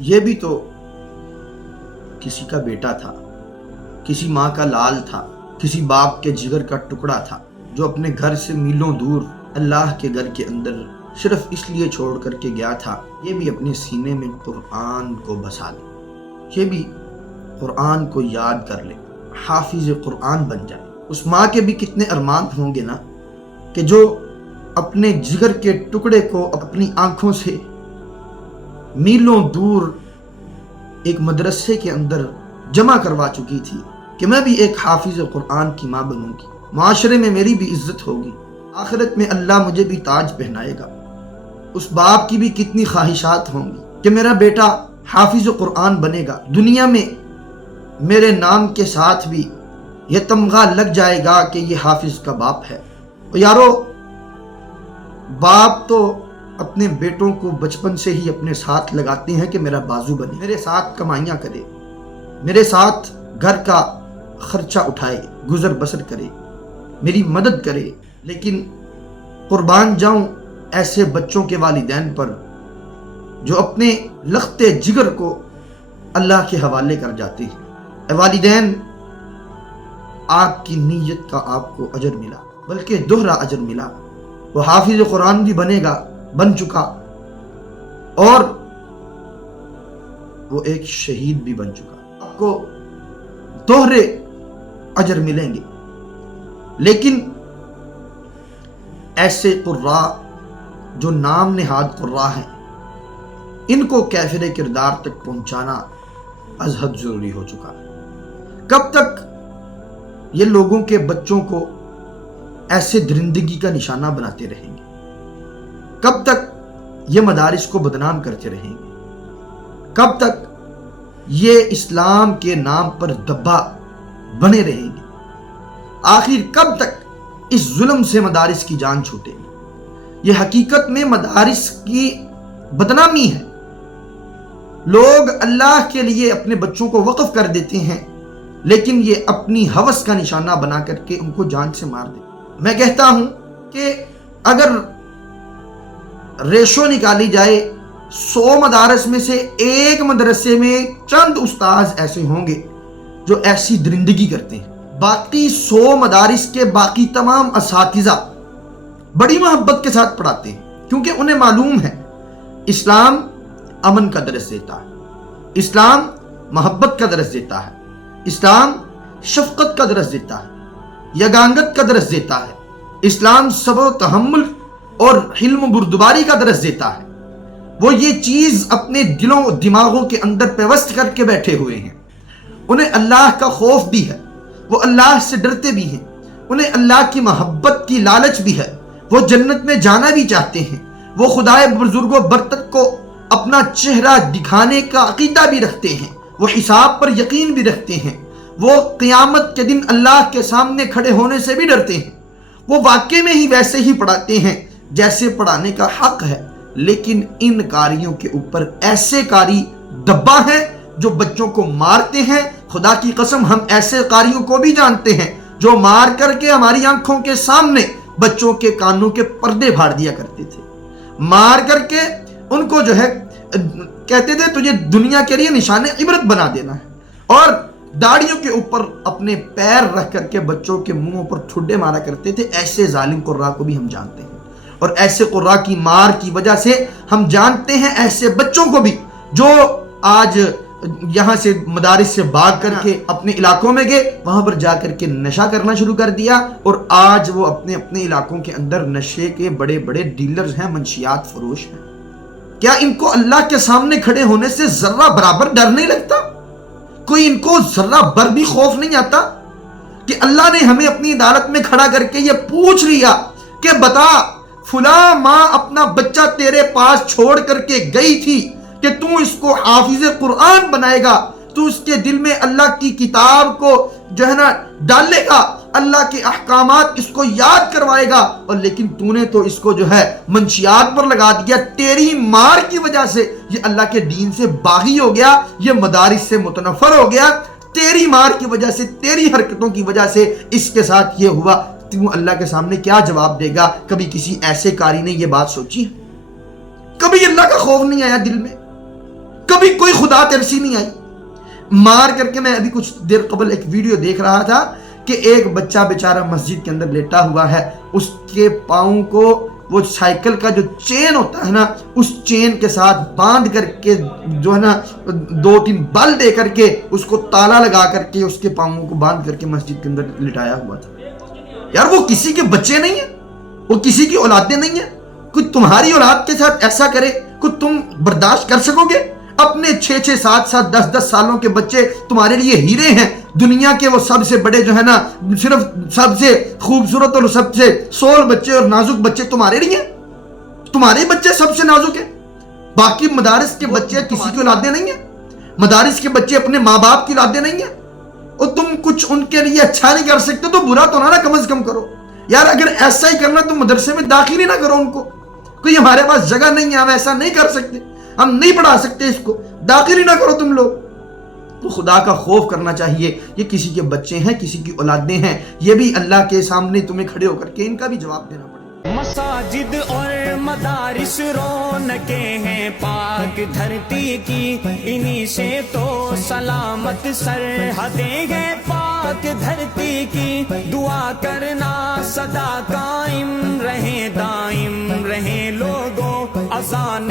یہ بھی تو کسی کا بیٹا تھا، کسی ماں کا لال تھا، کسی باپ کے جگر کا ٹکڑا تھا، جو اپنے گھر سے میلوں دور اللہ کے گھر کے اندر صرف اس لیے چھوڑ کر کے گیا تھا یہ بھی اپنے سینے میں قرآن کو بسا لے، یہ بھی قرآن کو یاد کر لے، حافظ قرآن بن جائے۔ اس ماں کے بھی کتنے ارمان ہوں گے نا کہ جو اپنے جگر کے ٹکڑے کو اپنی آنکھوں سے میلوں دور ایک مدرسے کے اندر جمع کروا چکی تھی کہ میں بھی ایک حافظ قرآن کی ماں بنوں گی، معاشرے میں میری بھی عزت ہوگی، آخرت میں اللہ مجھے بھی تاج پہنائے گا۔ اس باپ کی بھی کتنی خواہشات ہوں گی کہ میرا بیٹا حافظ قرآن بنے گا، دنیا میں میرے نام کے ساتھ بھی یہ تمغہ لگ جائے گا کہ یہ حافظ کا باپ ہے۔ یارو، باپ تو اپنے بیٹوں کو بچپن سے ہی اپنے ساتھ لگاتے ہیں کہ میرا بازو بنے، میرے ساتھ کمائیاں کرے، میرے ساتھ گھر کا خرچہ اٹھائے، گزر بسر کرے، میری مدد کرے، لیکن قربان جاؤں ایسے بچوں کے والدین پر جو اپنے لخت جگر کو اللہ کے حوالے کر جاتے ہیں۔ اے والدین، آپ کی نیت کا آپ کو اجر ملا، بلکہ دوہرا اجر ملا۔ وہ حافظ قرآن بھی بنے گا، بن چکا، اور وہ ایک شہید بھی بن چکا، آپ کو دوہرے اجر ملیں گے۔ لیکن ایسے قراء جو نام نہاد قراء ہیں، ان کو کیفر کردار تک پہنچانا از حد ضروری ہو چکا ہے۔ کب تک یہ لوگوں کے بچوں کو ایسے درندگی کا نشانہ بناتے رہیں گے؟ کب تک یہ مدارس کو بدنام کرتے رہیں گے؟ کب تک یہ اسلام کے نام پر دبا بنے رہیں گے؟ آخر کب تک اس ظلم سے مدارس کی جان چھوٹے گی؟ یہ حقیقت میں مدارس کی بدنامی ہے۔ لوگ اللہ کے لیے اپنے بچوں کو وقف کر دیتے ہیں، لیکن یہ اپنی ہوس کا نشانہ بنا کر کے ان کو جان سے مار دیتے۔ میں کہتا ہوں کہ اگر ریشو نکالی جائے 100 مدارس میں سے ایک مدرسے میں چند استاذ ایسے ہوں گے جو ایسی درندگی کرتے ہیں، باقی 100 مدارس کے باقی تمام اساتذہ بڑی محبت کے ساتھ پڑھاتے ہیں، کیونکہ انہیں معلوم ہے اسلام امن کا درس دیتا ہے، اسلام محبت کا درس دیتا ہے، اسلام شفقت کا درس دیتا ہے، یگانگت کا درس دیتا ہے، اسلام صبر و تحمل اور حلم و بردباری کا درس دیتا ہے۔ وہ یہ چیز اپنے دلوں و دماغوں کے اندر پیوست کر کے بیٹھے ہوئے ہیں۔ انہیں اللہ کا خوف بھی ہے، وہ اللہ سے ڈرتے بھی ہیں، انہیں اللہ کی محبت کی لالچ بھی ہے، وہ جنت میں جانا بھی چاہتے ہیں، وہ خدائے بزرگ و برتر کو اپنا چہرہ دکھانے کا عقیدہ بھی رکھتے ہیں، وہ حساب پر یقین بھی رکھتے ہیں، وہ قیامت کے دن اللہ کے سامنے کھڑے ہونے سے بھی ڈرتے ہیں۔ وہ واقعے میں ہی ویسے ہی پڑھاتے ہیں جیسے پڑھانے کا حق ہے، لیکن ان قاریوں کے اوپر ایسے قاری دبا ہیں جو بچوں کو مارتے ہیں۔ خدا کی قسم، ہم ایسے قاریوں کو بھی جانتے ہیں جو مار کر کے ہماری آنکھوں کے سامنے بچوں کے کانوں کے پردے پھاڑ دیا کرتے تھے، مار کر کے ان کو جو ہے کہتے تھے تجھے دنیا کے لیے نشان عبرت بنا دینا ہے، اور داڑیوں کے اوپر اپنے پیر رکھ کر کے بچوں کے منہوں پر ٹھڈے مارا کرتے تھے۔ ایسے ظالم قراء کو بھی ہم جانتے ہیں، اور ایسے قراء کی مار کی وجہ سے ہم جانتے ہیں ایسے بچوں کو بھی جو آج یہاں سے مدارس سے بھاگ کر کے اپنے علاقوں میں گئے، وہاں پر جا کر کے نشہ کرنا شروع کر دیا، اور آج وہ اپنے اپنے علاقوں کے اندر نشے کے بڑے بڑے ڈیلرز ہیں، منشیات فروش ہیں۔ کیا ان کو اللہ کے سامنے کھڑے ہونے سے ذرہ برابر ڈر نہیں لگتا؟ کوئی ان کو ذرہ بر بھی خوف نہیں آتا کہ اللہ نے ہمیں اپنی عدالت میں کھڑا کر کے یہ پوچھ لیا کہ بتا فلاں ماں اپنا بچہ تیرے پاس چھوڑ کر کے گئی تھی کہ تو اس کو حافظ قرآن بنائے گا، تو اس کے دل میں اللہ کی کتاب کو جو ہے نا ڈالے گا، اللہ کے احکامات اس کو یاد کروائے گا، اور لیکن تو نے تو اس کو جو ہے منشیات پر لگا دیا۔ تیری مار کی وجہ سے یہ اللہ کے دین سے باغی ہو گیا، یہ مدارس سے متنفر ہو گیا، تیری مار کی وجہ سے، تیری حرکتوں کی وجہ سے اس کے ساتھ یہ ہوا۔ تو اللہ کے سامنے کیا جواب دے گا؟ کبھی کسی ایسے قاری نے یہ بات سوچی؟ کبھی اللہ کا خوف نہیں آیا دل میں؟ کبھی کوئی خدا ترسی نہیں آئی مار کر کے. میں ابھی کچھ دیر قبل ایک ویڈیو دیکھ رہا تھا کہ ایک بچہ بیچارہ مسجد کے اندر لیٹا ہوا ہے, اس کے پاؤں کو وہ سائیکل کا جو چین ہوتا ہے نا, اس چین کے ساتھ باندھ کر کے جو ہے نا 2-3 بل دے کر کے اس کو تالا لگا کر کے اس کے پاؤں کو باندھ کر کے مسجد کے اندر لٹایا ہوا تھا. یار وہ کسی کے بچے نہیں ہیں, وہ کسی کی اولادیں نہیں ہیں. کوئی تمہاری اولاد کے ساتھ ایسا کرے, کوئی تم برداشت کر سکو گے؟ اپنے 6-6, 7-7, 10-10 سالوں کے بچے تمہارے لیے ہیرے ہیں دنیا کے, وہ سب سے بڑے جو ہے نا, صرف سب سے خوبصورت اور سب سے سول بچے اور نازک بچے تمہارے لیے. تمہارے بچے سب سے نازک ہیں, باقی مدارس کے بچے کسی کی اولادیں نہیں ہیں, مدارس کے بچے اپنے ماں باپ کی اولادیں نہیں ہیں, اور تم کچھ ان کے لیے اچھا نہیں کر سکتے تو برا تو نہ کم از کم کرو. یار اگر ایسا ہی کرنا تو مدرسے میں داخل ہی نہ کرو ان کو. کوئی ہمارے پاس جگہ نہیں ہے, ہم ایسا نہیں کر سکتے, ہم نہیں پڑھا سکتے, اس کو داخل ہی نہ کرو تم لوگ. تو خدا کا خوف کرنا چاہیے. یہ کسی کے بچے ہیں, کسی کی اولادیں ہیں, یہ بھی اللہ کے سامنے تمہیں کھڑے ہو کر کے ان کا بھی جواب دینا پڑے. مساجد اور مدارس رونقیں ہیں پاک دھرتی کی, انہی سے تو سلامت سرحدیں ہیں پاک دھرتی کی. دعا کرنا سدا قائم رہے, دائم رہے لوگوں اذان